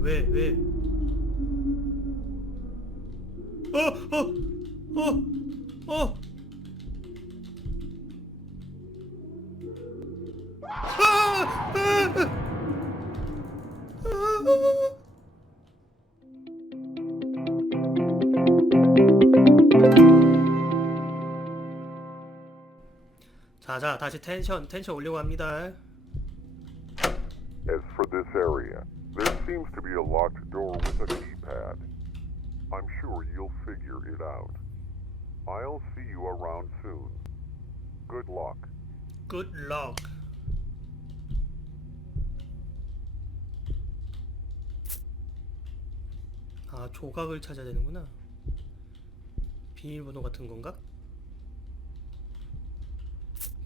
왜, 왜? 어, 어, 어, 어. 아! 아! 아! 자, 자, 다시 텐션, 텐션 올리고 합니다. As for this area, there seems to be a locked door with a keypad. I'm sure you'll figure it out. I'll see you around soon. Good luck. Good luck. 아, 조각을 찾아야 되는구나. 비밀번호 같은 건가?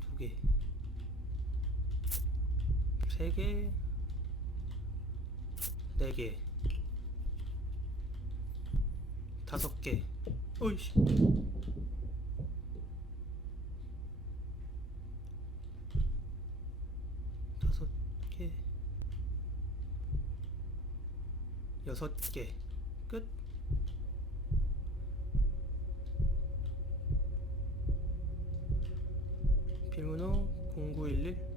두 개. 세 개. 네 개. 다섯 개. 어이씨. 다섯 개. 여섯 개. 끝. 비밀번호 0911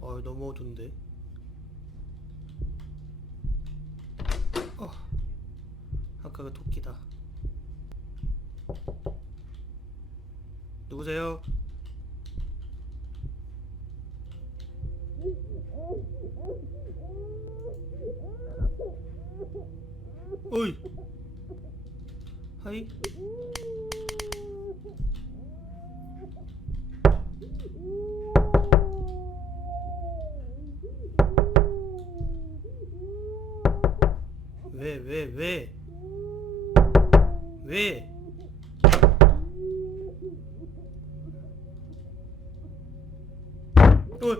어 너무 어두운데. 어. 아까 그 도끼다. 누구세요? 어이 왜 왜 왜? 왜? 어.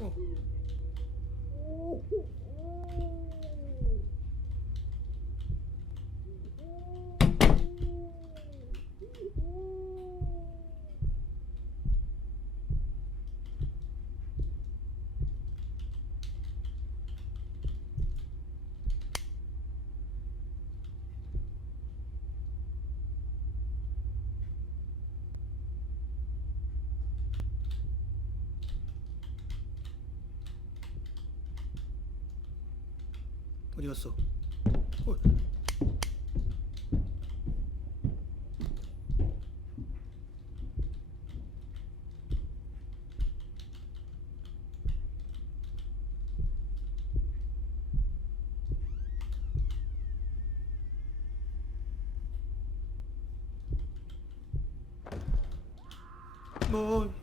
어. 어디 갔어? 어. 뭐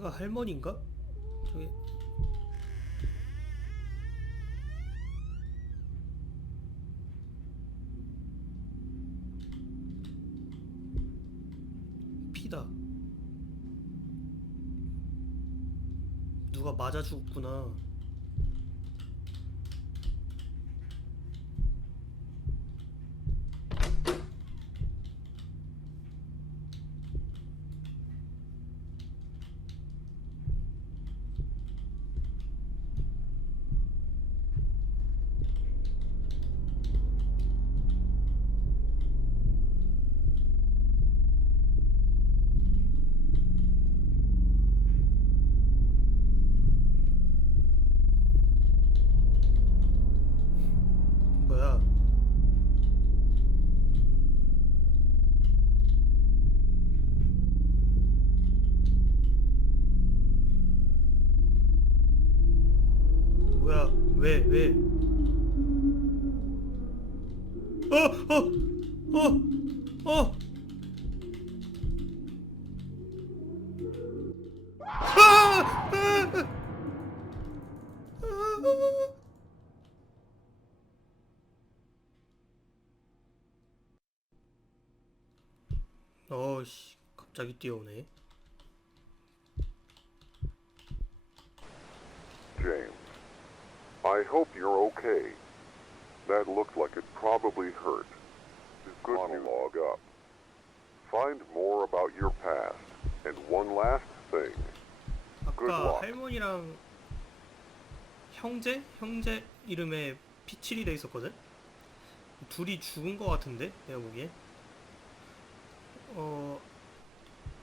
제가 할머니인가? 누가 맞아 죽었구나. 왜 왜? 어! 어! 어! 어! 아! 아! 아! 어씨 갑자기 뛰어오네 James, I hope you're okay. That looked like it probably hurt. Good monologue up. Find more about your past. And one last thing. Good 아까 luck. 할머니랑 형제? 형제 이름에 피칠이 돼 있었거든? 둘이 죽은 거 같은데? 내가 보기에 어...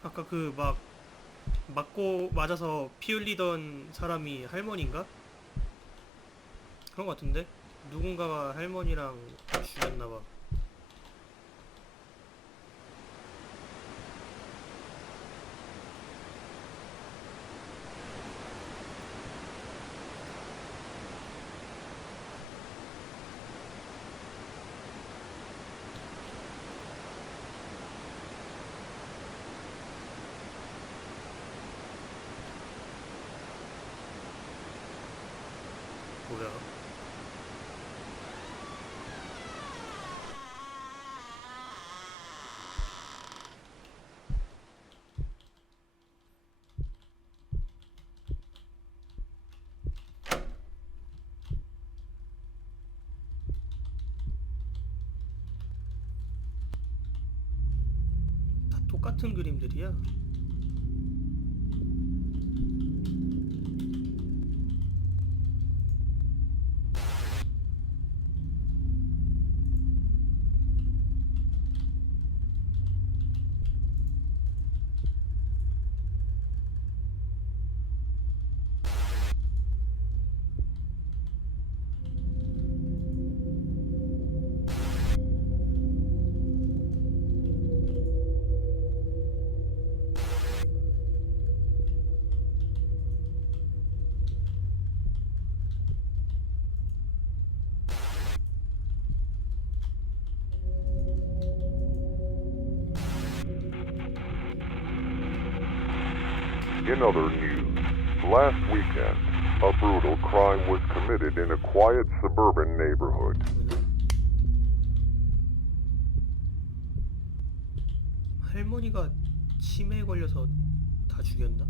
아까 그 막 맞고 맞아서 피 흘리던 사람이 할머니인가? 그런 거 같은데? 누군가가 할머니랑 죽였나봐 뭐야 다 똑같은 그림들이야 In other news, last weekend, a brutal crime was committed in a quiet suburban neighborhood. 할머니가 치매에 걸려서 다 죽였나?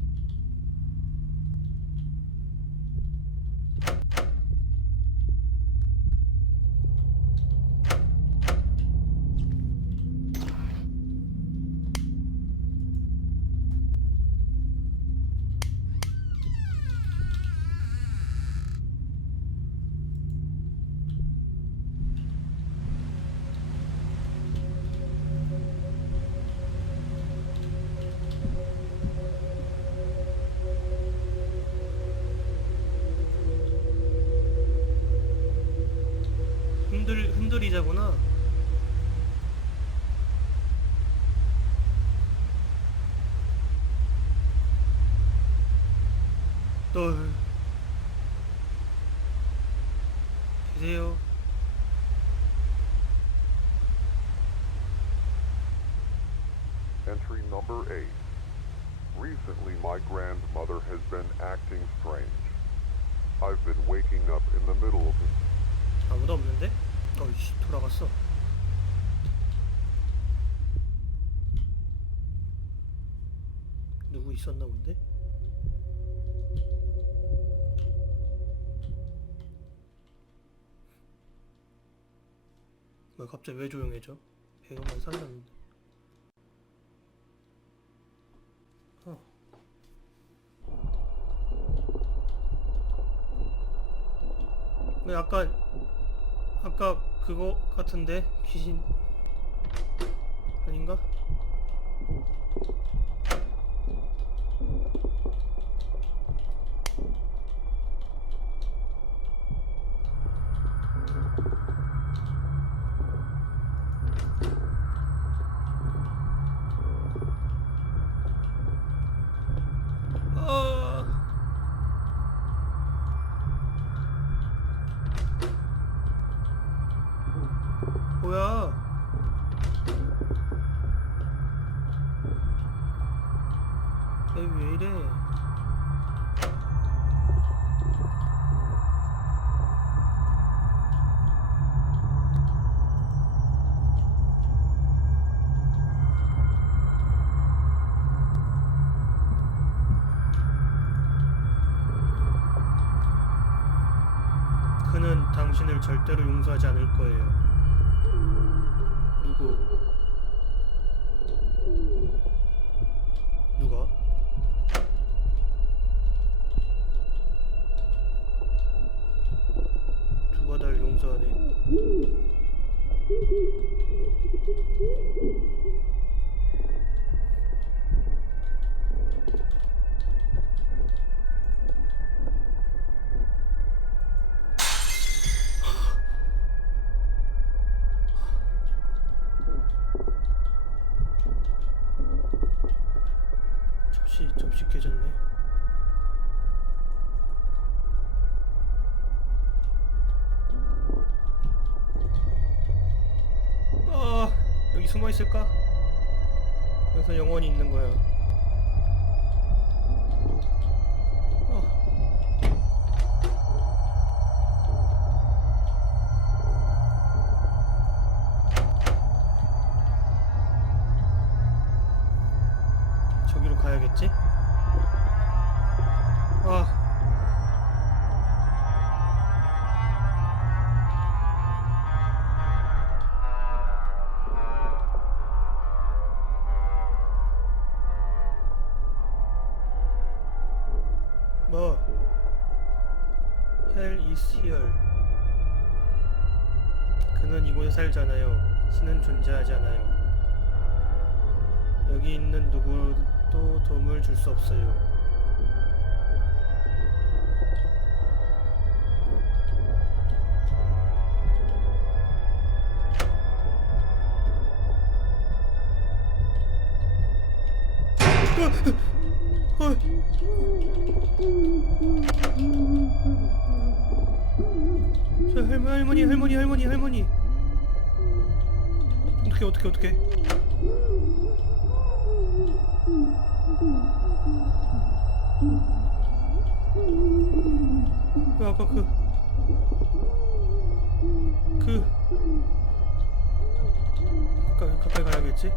흔들 흔들이자구나. 또 계세요. Entry number 8. Recently, my grandmother has been acting strange. I've been waking up in the middle of the 아무도 없는데? 어이씨 돌아갔어. 누구 있었나 본데? 왜 갑자기 왜 조용해져? 배경만 살렸는데. 어. 왜 아까 아까 그거 같은데 귀신 아닌가? 왜 이래 그는 당신을 절대로 용서하지 않을 거예요. 누구? 누가? 누가 날 용서하네? 숨어 있을까? 여기서 영원히 있는 거야. Here. 그는 이곳에 살잖아요. 신은 존재하지 않아요. 여기 있는 누구도 도움을 줄 수 없어요. 어, 어, 저 할머니 할머니 할머니 할머니 어떻게 어떻게 어떻게 왜 아까 그, 그, 가까이 가야겠지?